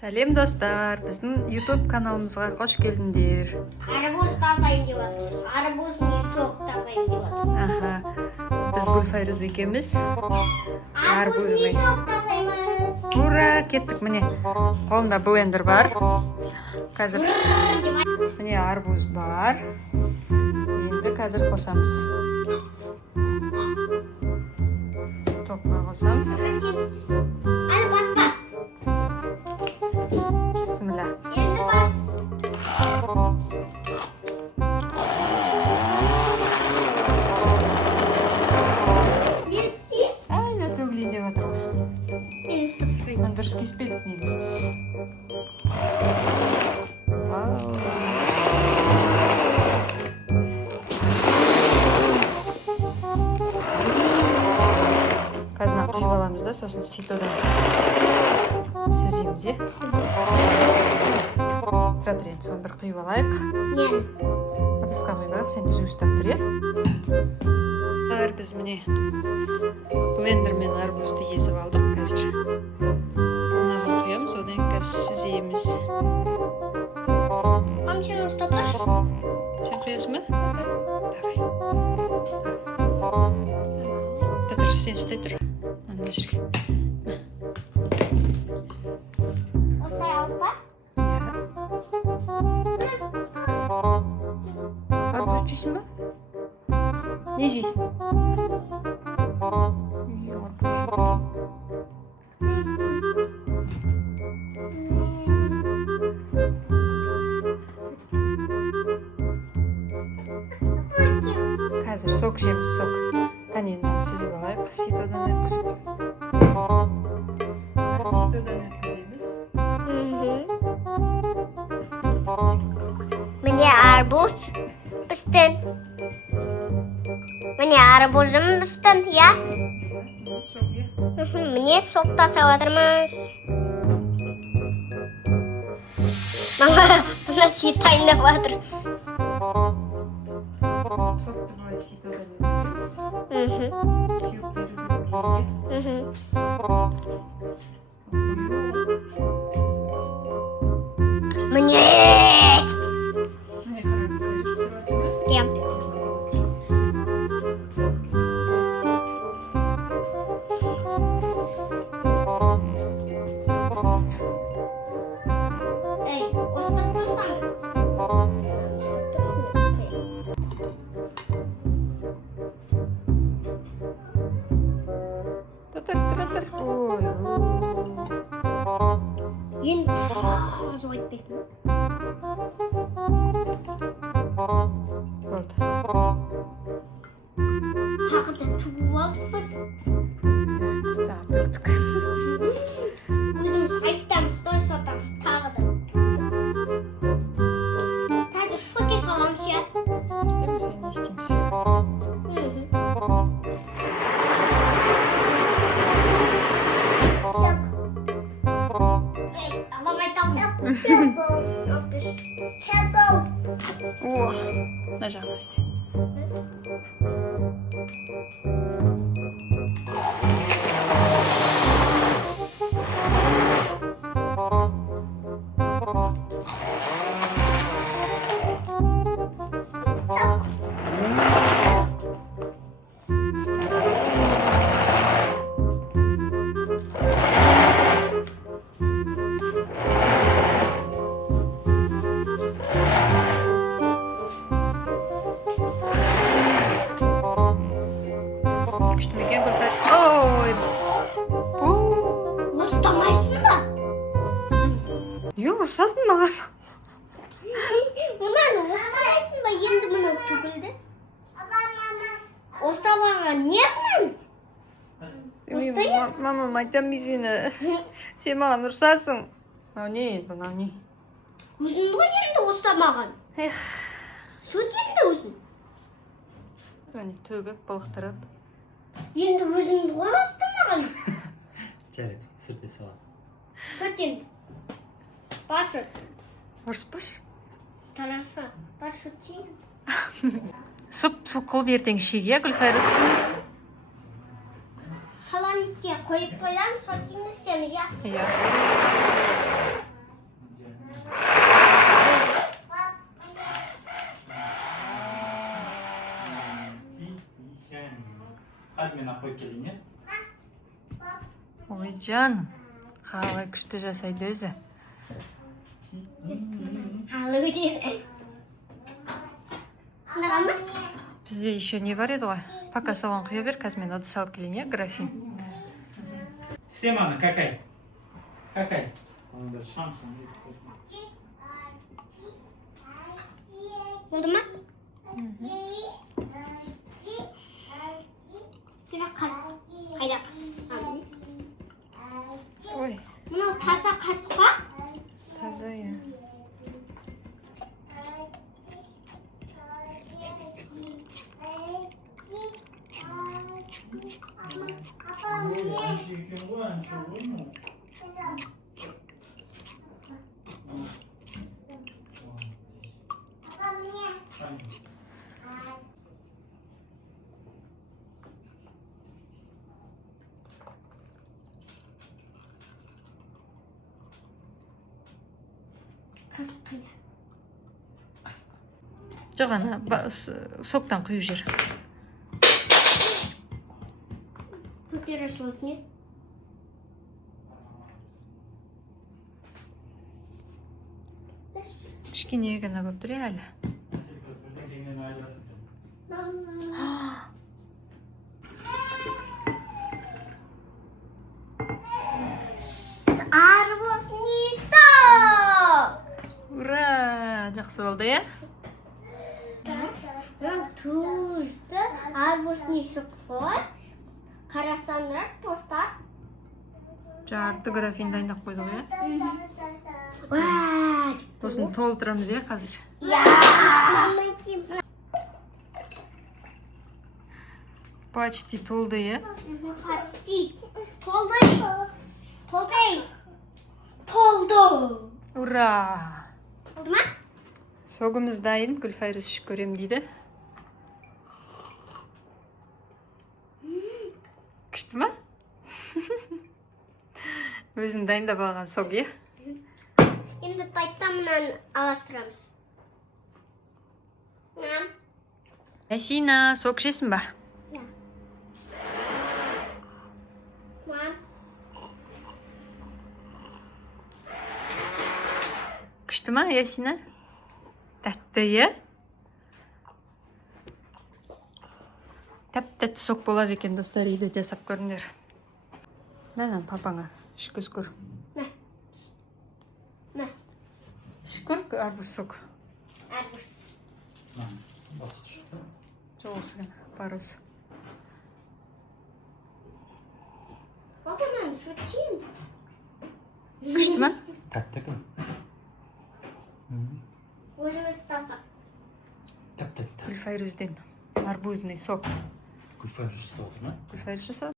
Сәлем достар, біздің YouTube каналымызға қош келдіңдер. Арбуз тазайын деп жатырмыз. Арбуз не сок тазайын деп жатырмыз. Біз Гүлфайрuz екеуміз Арбуз не сок тазаймыз. Ура, кеттік. Міне қолында блендер бар. Қазір міне арбуз бар. Енді қазір қосамыз. Топқа қосамыз. Әлі баспа. Бисмилля. Енді бас. Мен істейін. Әлі төгілейін деп жатырмын. Мен ұстап тұрайын. Дұрыс кеспедік негізі біз. Вау. Қазына құйып аламыз да, сосын ситодан сүзейміз, Тұра тұр, енді соны бір құйып алайық. Нені? Ыдысқа құйып, сен түзу ұстап тұр, Біз міне блендермен арбузды езіп алдық қазір. Мынаға құямыз, одан қазір сүзейміз. Мам, сен ұстап тұр. Сен құясың ба? Давай. Тұр, сен ұстай тұр. Мына жерге. Осылай алып ба? Арбуз жейсің ба? Не жейсің? Арбуз Қазір сок жеміз, сок. Қанені сүзіп алайық, ситодан өткізіп. Ситодан өткіземіз. Міне арбуз пістін. Міне арбузым пістін, я? Міне сок тасап жатырмыз. Мама, мына ситайын деп жатыр. Сокты былай ситодан өткіземіз. Міне! Я. Ей, ұстап тұрсаң. Тұр. Ой. Енді саз айтпайтын. Болды. Тағы да туып алыппыз. Тағы төктік. Өзіміз айтамыз, той сатам. Тағы да. Қазір шоке саламыз, я? Сөйтеміз, не істейміз. Ей, алам айтамын. О, мына жағына істе. Күштімекен Гүлфайрuz. Ой. Ұстамайсың ба? Ұрсасың маған. Мынаны ұстамайсың ба? Енді мынау түгілді. Ұстамаған не мынаны? Ұстайын? Мамам, айтам сені. Сен маған ұрсасың. Мынау не енді, мынау не? Өзің ғой енді ұстамаған. Сөйт енді өзің. Міне төгіп, былықтырып. Енді өзіңді ғой ұстамаған. Жарайды, сүрте салады. Сөйт енді. Бар сөйт. Ұрыспаш. Тараса. Бар сөйтейін. Сұп қылып ертең ішейік, Гүлфайрuz. Холодильникке қойып қоямын, сөйтейін істеміз, я? Иә. жаным. Қалай күшті жасайды өзі. Алу дейді. Мынаған ба? Бізде еще не бар еді ғой. Пока соған құя бер, қазір мен ыдыс алып келейін, иә, графин. Системаны какай? Какай? Оны бір шам-шам етіп қойып. Болды ма? Бірақ қасық. Қайда қасық? Ой, Мынау таза қасық па? таза, иә. Әнші екен ғой, әнші ғой ма? Қасық қайда? Жоқ, ана соктан құйып жер. Көтері ашылсын не? Кішкене ғана болып тұр, әлі. Бірдеңемен айырасың сен. Арбузный сок! Ура! Жақсы болды, иә? Мынау тұзды арбузный сок қой. Қарасаңдар, тостар. Жарты графин дайындап қойдық, иә? Уай! Осыны толтырамыз, иә, қазір? Я! Почти толды, иә? Почти. Толды. Толды. Толды. Ура! Oldu mu? Согымыз дайын, Гүлфайрус ішіп көрем дейді. Күшті ма? Өзін дайындап алған сог, иә? Şimdi taytamla alıştıramız. Ne? Ясина, сок ішесің ба? Ya. Tamam. Күшті ма, Ясина? Тәтті, иә? Тәп-тәтті сок болады екен, достар, үйде жасап көріңдер. Мәнен папаңа ішкөз көр. Ne? Ішкөр, арбуз сок. Arbuz. Басып шықты. Жоқ, осы ғана, парыз. Baba ben şutayım. Күшті ма? Тәтті кім? Өзіміз тасақ. Тәп-тәтті. Гүлфайрузден арбузный сок. Гүлфайрус жасап отыр ма? Гүлфайрус жасады.